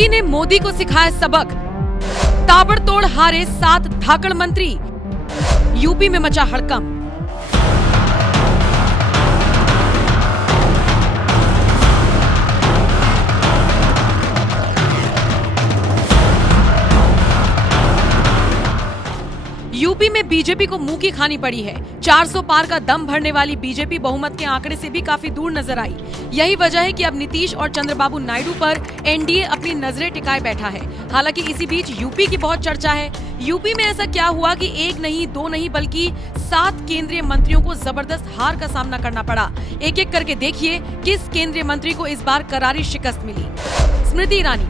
योगी ने मोदी को सिखाया सबक, ताबड़तोड़ हारे 7 धाकड़ मंत्री, यूपी में मचा हड़कंप। यूपी में बीजेपी को मुंह की खानी पड़ी है। 400 पार का दम भरने वाली बीजेपी बहुमत के आंकड़े से भी काफी दूर नजर आई। यही वजह है कि अब नीतीश और चंद्रबाबू नायडू पर एनडीए अपनी नजरें टिकाए बैठा है। हालांकि इसी बीच यूपी की बहुत चर्चा है। यूपी में ऐसा क्या हुआ कि 1 नहीं 2 नहीं बल्कि 7 केंद्रीय मंत्रियों को जबरदस्त हार का सामना करना पड़ा। एक एक करके देखिए किस केंद्रीय मंत्री को इस बार करारी शिकस्त मिली। स्मृति ईरानी।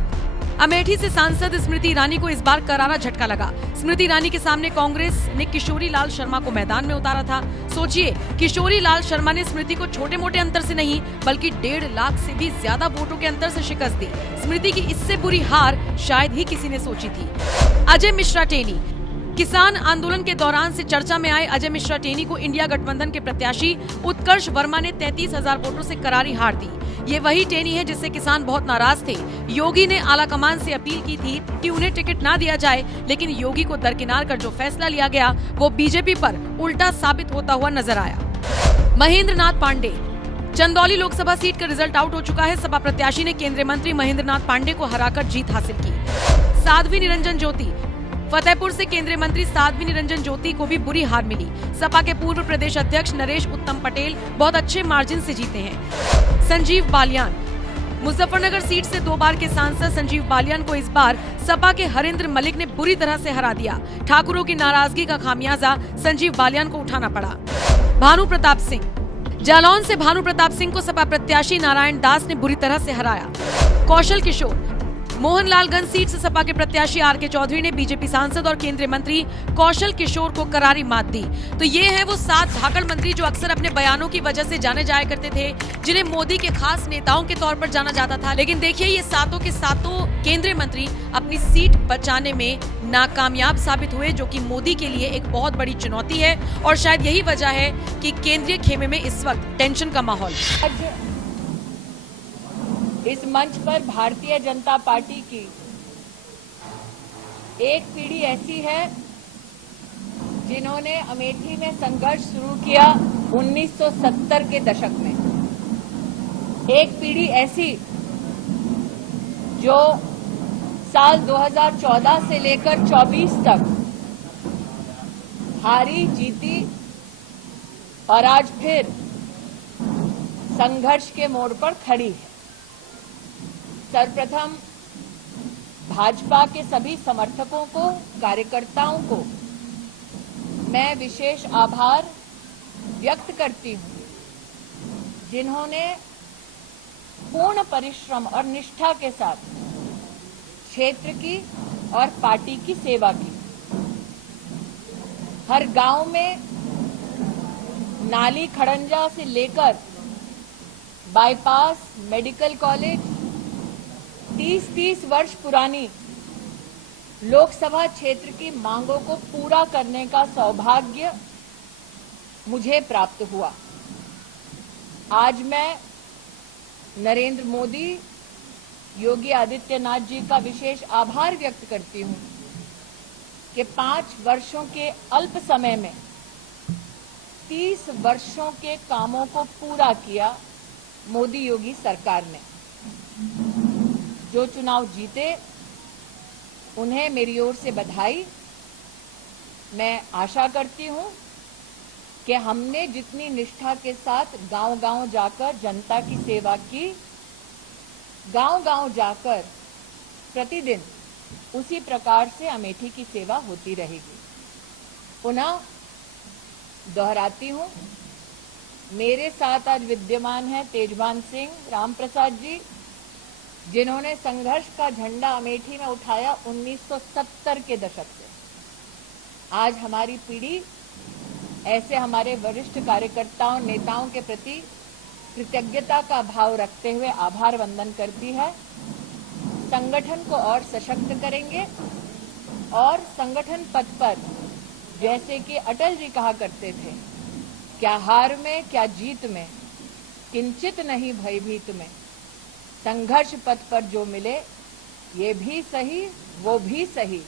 अमेठी से सांसद स्मृति ईरानी को इस बार करारा झटका लगा। स्मृति ईरानी के सामने कांग्रेस ने किशोरी लाल शर्मा को मैदान में उतारा था। सोचिए, किशोरी लाल शर्मा ने स्मृति को छोटे मोटे अंतर से नहीं बल्कि 1.5 लाख से भी ज्यादा वोटों के अंतर से शिकस्त दी। स्मृति की इससे बुरी हार शायद ही किसी ने सोची थी। अजय मिश्रा टेनी। किसान आंदोलन के दौरान से चर्चा में आए अजय मिश्रा टेनी को इंडिया गठबंधन के प्रत्याशी उत्कर्ष वर्मा ने 33,000 वोटों से करारी हार दी। ये वही टेनी है जिससे किसान बहुत नाराज थे। योगी ने आला कमान से अपील की थी कि उन्हें टिकट ना दिया जाए, लेकिन योगी को दरकिनार कर जो फैसला लिया गया वो बीजेपी पर उल्टा साबित होता हुआ नजर आया। महेंद्र नाथ पांडे। चंदौली लोकसभा सीट का रिजल्ट आउट हो चुका है। सपा प्रत्याशी ने केंद्रीय मंत्री महेंद्र नाथ पांडे को हराकर जीत हासिल की। साध्वी निरंजन ज्योति। फतेहपुर से केंद्रीय मंत्री साध्वी निरंजन ज्योति को भी बुरी हार मिली। सपा के पूर्व प्रदेश अध्यक्ष नरेश उत्तम पटेल बहुत अच्छे मार्जिन से जीते हैं। संजीव बालियान। मुजफ्फरनगर सीट से 2 बार के सांसद संजीव बालियान को इस बार सपा के हरेंद्र मलिक ने बुरी तरह से हरा दिया। ठाकुरों की नाराजगी का खामियाजा संजीव बालियान को उठाना पड़ा। भानु प्रताप सिंह। जालौन से भानु प्रताप सिंह को सपा प्रत्याशी नारायण दास ने बुरी तरह से हराया। कौशल किशोर। मोहनलालगंज सीट से सपा के प्रत्याशी आर के चौधरी ने बीजेपी सांसद और केंद्रीय मंत्री कौशल किशोर को करारी मात दी। तो ये है वो 7 धाकड़ मंत्री जो अक्सर अपने बयानों की वजह से जाने जाया करते थे, जिन्हें मोदी के खास नेताओं के तौर पर जाना जाता था। लेकिन देखिए, ये सातों के सातों केंद्रीय मंत्री अपनी सीट बचाने में नाकामयाब साबित हुए, जो कि मोदी के लिए एक बहुत बड़ी चुनौती है। और शायद यही वजह है कि केंद्रीय खेमे में इस वक्त टेंशन का माहौल। इस मंच पर भारतीय जनता पार्टी की एक पीढ़ी ऐसी है जिन्होंने अमेठी में संघर्ष शुरू किया 1970 के दशक में। एक पीढ़ी ऐसी जो साल 2014 से लेकर 24 तक हारी जीती और आज फिर संघर्ष के मोड़ पर खड़ी है। सर्वप्रथम भाजपा के सभी समर्थकों को, कार्यकर्ताओं को मैं विशेष आभार व्यक्त करती हूं, जिन्होंने पूर्ण परिश्रम और निष्ठा के साथ क्षेत्र की और पार्टी की सेवा की। हर गांव में नाली खड़ंजा से लेकर बाईपास, मेडिकल कॉलेज, 30-30 वर्ष पुरानी लोकसभा क्षेत्र की मांगों को पूरा करने का सौभाग्य मुझे प्राप्त हुआ। आज मैं नरेंद्र मोदी, योगी आदित्यनाथ जी का विशेष आभार व्यक्त करती हूं कि 5 वर्षों के अल्प समय में 30 वर्षों के कामों को पूरा किया मोदी योगी सरकार ने। जो चुनाव जीते उन्हें मेरी ओर से बधाई। मैं आशा करती हूं कि हमने जितनी निष्ठा के साथ गांव-गांव जाकर जनता की सेवा की, गांव-गांव जाकर प्रतिदिन उसी प्रकार से अमेठी की सेवा होती रहेगी। पुनः दोहराती हूं, मेरे साथ आज विद्यमान है तेजभान सिंह रामप्रसाद जी, जिन्होंने संघर्ष का झंडा अमेठी में उठाया 1970 के दशक से। आज हमारी पीढ़ी ऐसे हमारे वरिष्ठ कार्यकर्ताओं, नेताओं के प्रति कृतज्ञता का भाव रखते हुए आभार वंदन करती है। संगठन को और सशक्त करेंगे और संगठन पथ पर, जैसे कि अटल जी कहा करते थे, क्या हार में क्या जीत में, किंचित नहीं भयभीत में, संघर्ष पथ पर जो मिले ये भी सही वो भी सही।